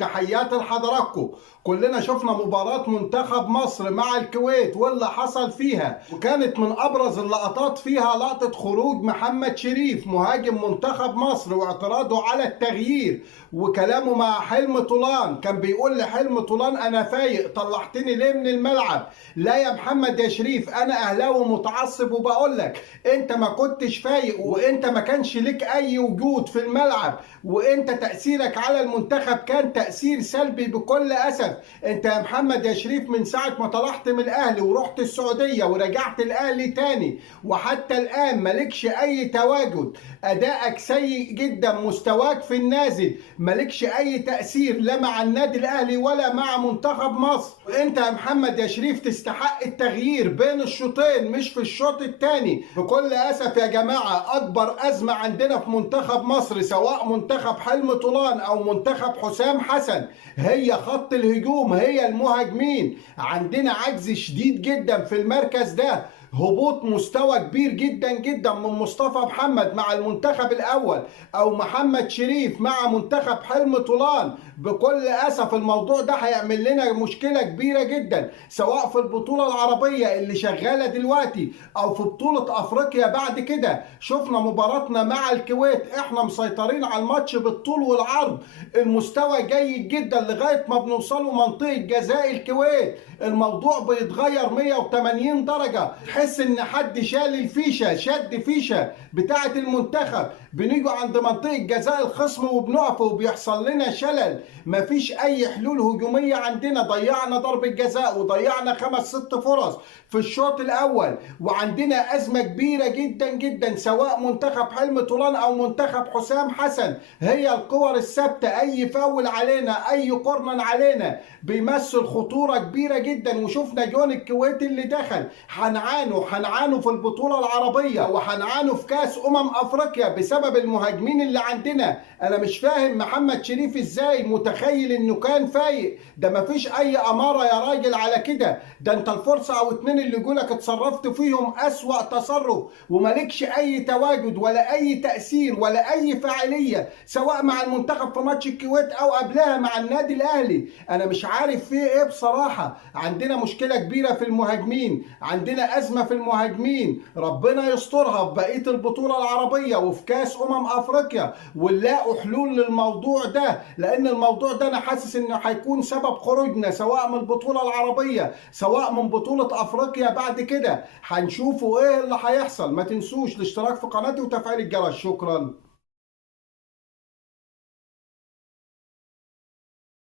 تحياتي لحضراتكم. كلنا شفنا مباراة منتخب مصر مع الكويت واللي حصل فيها، وكانت من أبرز اللقطات فيها لقطة خروج محمد شريف مهاجم منتخب مصر واعتراضه على التغيير وكلامه مع حلمي طولان. كان بيقول لحلمي طولان أنا فايق، طلعتني ليه من الملعب؟ لا يا محمد يا شريف، أنا أهلاوي متعصب وبقول لك أنت ما كنتش فايق، وأنت ما كانش لك أي وجود في الملعب، وأنت تأثيرك على المنتخب كان تأثير سلبي بكل أسف. أنت يا محمد يا شريف من ساعة ما طلعت من الأهلي ورحت السعودية ورجعت الأهلي تاني وحتى الآن مالكش أي تواجد، أدائك سيء جدا، مستواك في النازل، مالكش أي تأثير لا مع النادي الأهلي ولا مع منتخب مصر. أنت يا محمد يا شريف تستحق التغيير بين الشوطين مش في الشوط الثاني. بكل أسف يا جماعة، أكبر أزمة عندنا في منتخب مصر سواء منتخب حلمي طولان أو منتخب حسام حسن هي خط الهجوم، هي المهاجمين. عندنا عجز شديد جدا في المركز ده، هبوط مستوى كبير جدا جدا من مصطفى محمد مع المنتخب الاول او محمد شريف مع منتخب حلمي طولان. بكل اسف الموضوع ده هيعمل لنا مشكله كبيره جدا سواء في البطوله العربيه اللي شغاله دلوقتي او في بطوله افريقيا بعد كده. شفنا مباراتنا مع الكويت، احنا مسيطرين على الماتش بالطول والعرض، المستوى جيد جدا لغايه ما بنوصلوا منطقه جزاء الكويت الموضوع بيتغير 180 درجه، تحس ان حد شال الفيشه، شد فيشه بتاعه المنتخب. بنيجي عند منطقه جزاء الخصم وبنقف وبيحصل لنا شلل، مفيش اي حلول هجوميه عندنا. ضيعنا ضربه جزاء وضيعنا 5-6 فرص في الشوط الاول، وعندنا ازمه كبيره جدا جدا سواء منتخب حلمي طولان او منتخب حسام حسن، هي الكور الثابته، اي فاول علينا، اي كورنر علينا بيمثل خطوره كبيره جدا. وشفنا جون الكويت اللي دخل، هنعانوا في البطوله العربيه وهنعانوا في كاس افريقيا بسبب المهاجمين اللي عندنا. انا مش فاهم محمد شريف ازاي متخيل انه كان فايق، ده مفيش اي اماره يا راجل على كده، ده انت الفرصه او اتنين اللي جولك اتصرفت فيهم اسوأ تصرف ومالكش اي تواجد ولا اي تأثير ولا اي فاعليه سواء مع المنتخب في ماتش الكويت او قبلها مع النادي الاهلي. انا مش عارف فيه ايه بصراحه. عندنا مشكله كبيره في المهاجمين، عندنا ازمه في المهاجمين، ربنا يسترها في بقيه البطوله العربيه وفي كاس افريقيا ونلاقوا حلول للموضوع ده، لان الموضوع ده انا حاسس انه هيكون سبب خروجنا سواء من البطوله العربيه سواء من بطوله افريقيا بعد كده. هنشوفوا ايه اللي هيحصل. ما تنسوش الاشتراك في قناتي وتفعيل الجرس. شكرا.